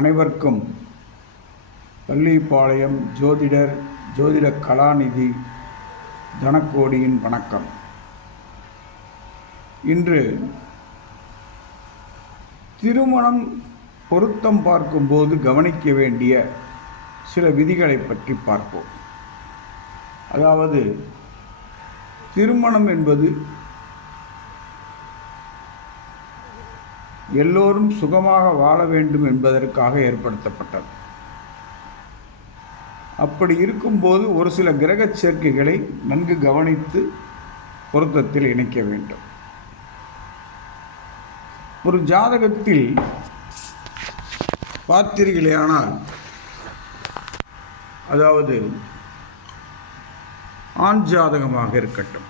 அனைவருக்கும் பள்ளிப்பாளையம் ஜோதிடர் ஜோதிட கலாநிதி தனக்கோடியின் வணக்கம். இன்று திருமணம் பொருத்தம் பார்க்கும்போது கவனிக்க வேண்டிய சில விதிகளை பற்றி பார்ப்போம். அதாவது திருமணம் என்பது எல்லோரும் சுகமாக வாழ வேண்டும் என்பதற்காக ஏற்படுத்தப்பட்டது. அப்படி இருக்கும்போது ஒரு சில கிரக சேர்க்கைகளை நன்கு கவனித்து பொருத்தத்தில் இணைக்க வேண்டும். ஒரு ஜாதகத்தில் பார்த்தீர்களேயானால் அதாவது ஆண் ஜாதகமாக இருக்கட்டும்.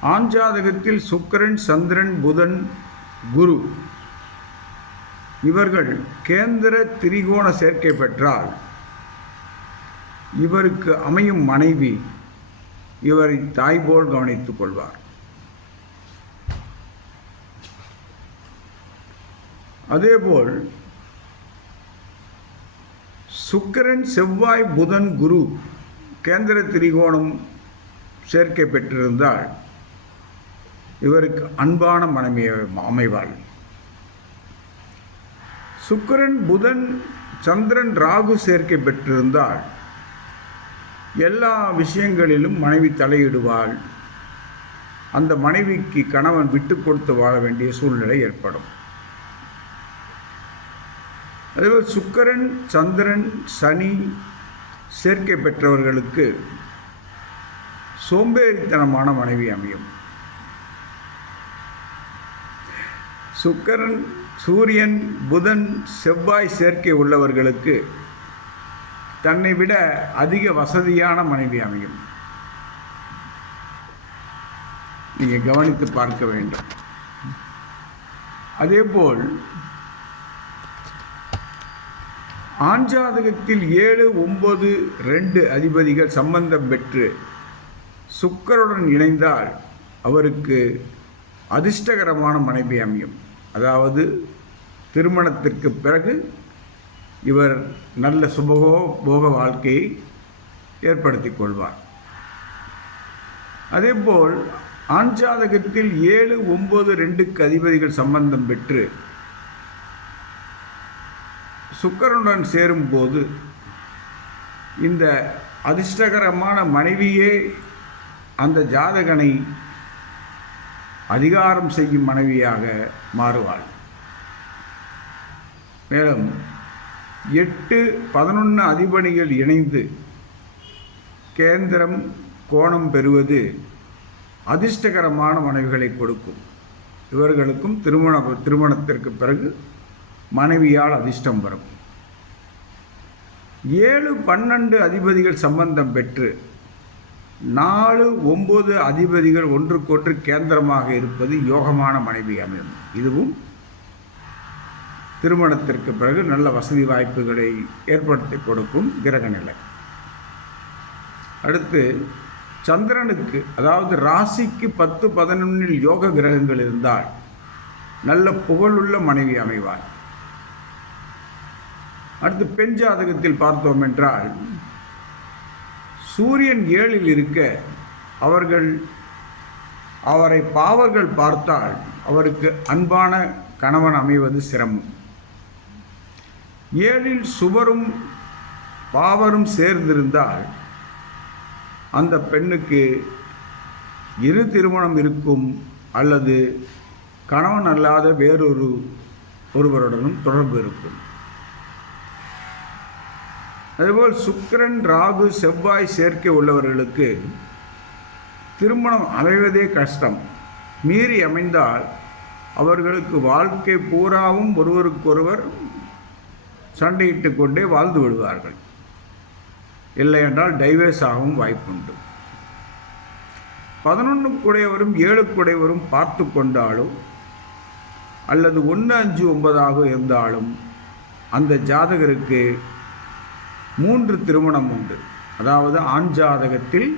ஆண் ஜாதகத்தில் சுக்கிரன் சந்திரன் புதன் குரு. இவர்கள் கேந்திர திரிகோண சேர்க்கை பெற்றால் இவருக்கு அமையும் மனைவி இவரை தாய்போல் கவனித்துக் கொள்வார். அதேபோல் சுக்கரன் செவ்வாய் புதன் குரு கேந்திர திரிகோணம் சேர்க்கை பெற்றிருந்தால் இவருக்கு அன்பான மனைவி அமைவாள். சுக்கரன் புதன் சந்திரன் ராகு சேர்க்கை பெற்றிருந்தால் எல்லா விஷயங்களிலும் மனைவி தலையிடுவாள். அந்த மனைவிக்கு கணவன் விட்டு கொடுத்து வாழ வேண்டிய சூழ்நிலை ஏற்படும். அதேபோல் சுக்கரன் சந்திரன் சனி சேர்க்கை பெற்றவர்களுக்கு சோம்பேறித்தனமான மனைவி அமையும். சுக்கரன் சூரியன் புதன் செவ்வாய் சேர்க்கை உள்ளவர்களுக்கு தன்னை விட அதிக வசதியான மனைவி அமையும். நீங்கள் கவனித்து பார்க்க வேண்டும். அதேபோல் ஆஞ்சாதகத்தில் ஏழு ஒன்பது ரெண்டு அதிபதிகள் சம்பந்தம் பெற்று சுக்கருடன் இணைந்தால் அவருக்கு அதிர்ஷ்டகரமான மனைவி அமையும். அதாவது திருமணத்திற்கு பிறகு இவர் நல்ல சுபகோ போக வாழ்க்கையை ஏற்படுத்தி கொள்வார். அதேபோல் ஆண் ஜாதகத்தில் ஏழு ஒம்பது ரெண்டுக்கு அதிபதிகள் சம்பந்தம் பெற்று சுக்கரனுடன் சேரும்போது இந்த அதிர்ஷ்டகரமான மனைவியே அந்த ஜாதகனை அதிகாரம் செய்யும் மனைவியாக மாறுவாள். மேலும் எட்டு பதினொன்று அதிபணிகள் இணைந்து கேந்திரம் கோணம் பெறுவது அதிர்ஷ்டகரமான மனைவிகளை கொடுக்கும். இவர்களுக்கும் திருமண திருமணத்திற்கு பிறகு மனைவியால் அதிர்ஷ்டம் வரும். ஏழு பன்னெண்டு அதிபதிகள் சம்பந்தம் பெற்று நாலு ஒம்பது அதிபதிகள் ஒன்றுக்கொன்று கேந்திரமாக இருப்பது யோகமான மனைவி அமையும். இதுவும் திருமணத்திற்கு பிறகு நல்ல வசதி வாய்ப்புகளை ஏற்படுத்தி கொடுக்கும் கிரக நிலை. அடுத்து சந்திரனுக்கு அதாவது ராசிக்கு பத்து பதினொன்றில் யோக கிரகங்கள் இருந்தால் நல்ல புகழுள்ள மனைவி அமைவார் அடுத்து பெண் ஜாதகத்தில் பார்த்தோம் என்றால் சூரியன் ஏழில் இருக்க அவர்கள் அவரை பாவர்கள் பார்த்தால் அவருக்கு அன்பான கணவன் அமைவது சிரமம். ஏழில் சுவரும் பாவரும் சேர்ந்திருந்தால் அந்த பெண்ணுக்கு இரு திருமணம் இருக்கும் அல்லது கணவன் அல்லாத வேறொரு ஒருவருடனும் தொடர்பு இருக்கும். அதேபோல் சுக்கரன் ராகு செவ்வாய் சேர்க்கை உள்ளவர்களுக்கு திருமணம் அமைவதே கஷ்டம். மீறி அமைந்தால் அவர்களுக்கு வாழ்க்கை பூராவும் ஒருவருக்கொருவர் சண்டையிட்டு கொண்டே வாழ்ந்து விடுவார்கள். இல்லை என்றால் டைவர்ஸ் ஆகவும் வாய்ப்புண்டு. பதினொன்றுக்குடையவரும் ஏழுக்குடையவரும் பார்த்து கொண்டாலும் அல்லது ஒன்று அஞ்சு ஒன்பதாக இருந்தாலும் அந்த ஜாதகருக்கு மூன்று திருமணம் உண்டு. அதாவது ஆண் ஜாதகத்தில்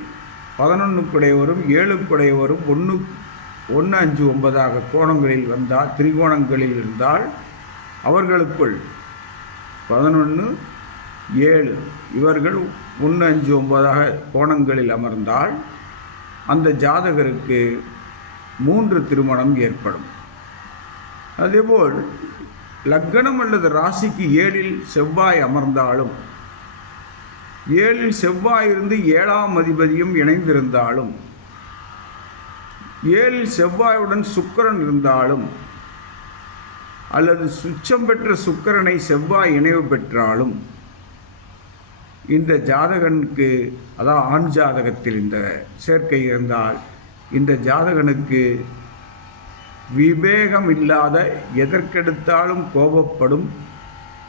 பதினொன்றுக்குடையவரும் ஏழுக்குடையவரும் ஒன்று ஒன்று அஞ்சு ஒன்பதாக கோணங்களில் வந்தால் திரிகோணங்களில் இருந்தால் அவர்களுக்குள் பதினொன்று ஏழு இவர்கள் ஒன்று அஞ்சு ஒன்பதாக கோணங்களில் அமர்ந்தால் அந்த ஜாதகருக்கு மூன்று திருமணம் ஏற்படும். அதேபோல் லக்கணம் அல்லது ராசிக்கு ஏழில் செவ்வாய் அமர்ந்தாலும் ஏழில் செவ்வாய் இருந்து ஏழாம் அதிபதியும் இணைந்திருந்தாலும் ஏழில் செவ்வாயுடன் சுக்கரன் இருந்தாலும் அல்லது சுச்சம் பெற்ற சுக்கரனை செவ்வாய் இணைவு பெற்றாலும் இந்த ஜாதகனுக்கு அதாவது ஆண் ஜாதகத்தில் இந்த சேர்க்கை இருந்தால் இந்த ஜாதகனுக்கு விவேகம் இல்லாத எதற்கெடுத்தாலும் கோபப்படும்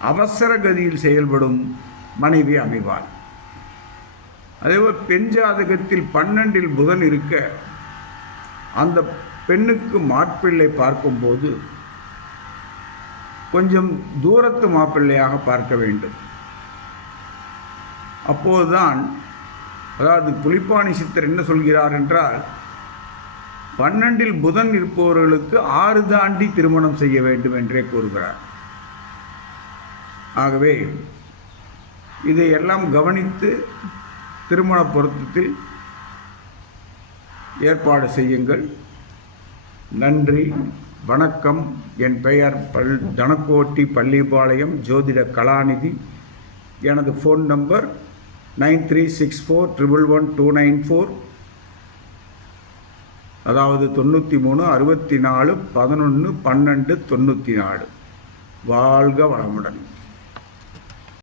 அவசர கதியில் செயல்படும் மனைவி அமைவாள். அதேபோல் பெண் ஜாதகத்தில் பன்னெண்டில் புதன் இருக்க அந்த பெண்ணுக்கு மாப்பிள்ளை பார்க்கும்போது கொஞ்சம் தூரத்து மாப்பிள்ளையாக பார்க்க வேண்டும். அப்போதுதான் அதாவது புலிப்பாணி சித்தர் என்ன சொல்கிறார் என்றால் பன்னெண்டில் புதன் இருப்பவர்களுக்கு ஆறு தாண்டி திருமணம் செய்ய வேண்டும் என்றே கூறுகிறார். ஆகவே இதையெல்லாம் கவனித்து திருமண பொருத்தத்தில் ஏற்பாடு செய்யுங்கள். நன்றி வணக்கம். என் பெயர் பல் தனக்கோட்டி பள்ளிப்பாளையம் ஜோதிட கலாநிதி. எனது phone number nine three six four triple one two nine four. அதாவது தொண்ணூற்றி மூணு அறுபத்தி நாலு பதினொன்று பன்னெண்டு தொண்ணூற்றி நாலு. வாழ்க வளமுடன்.